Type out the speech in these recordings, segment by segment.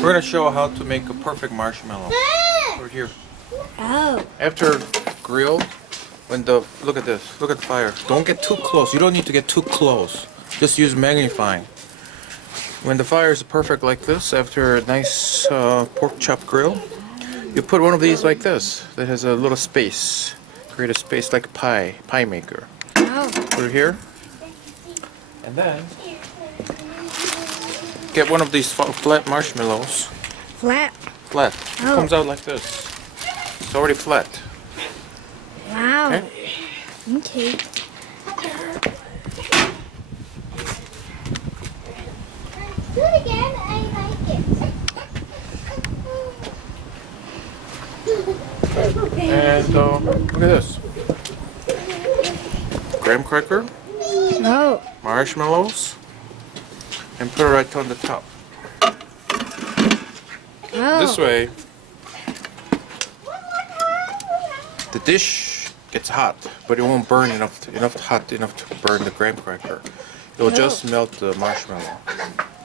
We're gonna show how to make a perfect marshmallow. Over here. Oh. After grilled, look at this. Look at the fire. Don't get too close. You don't need to get too close. Just use magnifying. When the fire is perfect like this, after a nice pork chop grill, you put one of these like this that has a little space. Create a space like a pie maker. Oh. Put it here, and then get one of these flat marshmallows. Flat. Flat. It Oh. comes out like this. It's already flat. Wow. Okay. Okay. Do it again. I like it. And look at this. Graham cracker, Oh. marshmallows, and put it right on the top. Oh. This way, the dish gets hot, but it won't burn hot enough to burn the graham cracker. It'll just melt the marshmallow.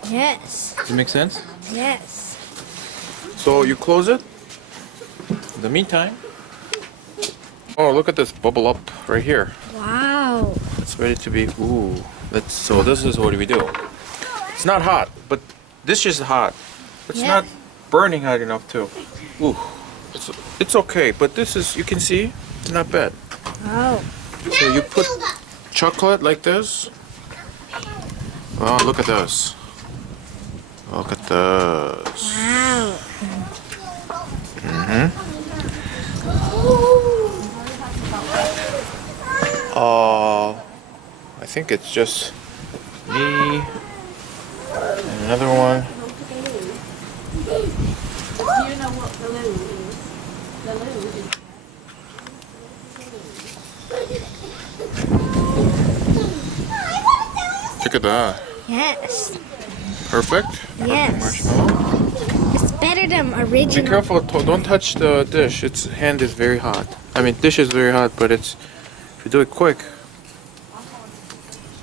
Yes. Does it make sense? Yes. So you close it. In the meantime, oh, look at this bubble up right here. Wow. It's ready to be. Ooh. So this is what we do. It's not hot, but this is hot. It's Yeah. not burning hot enough to. Ooh. It's okay, but this is, you can see, it's not bad. Oh. So you put chocolate like this. Oh, look at this. Look at this. Wow. I think it's just me and another one. Do you know what the loo is? The loo is. Look at that. Yes. Perfect. Yes. Marshmallow. It's better than Be original. careful, don't touch the dish. Its hand is very hot. I mean, dish is very hot, but if you do it quick,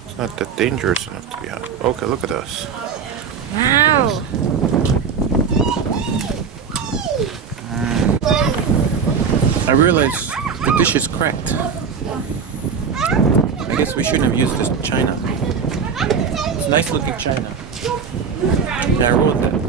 it's not that dangerous enough to be hot. Okay, look at this. Wow. I realize the dish is cracked. I guess we shouldn't have used this china. It's nice looking china. Yeah, I wrote that.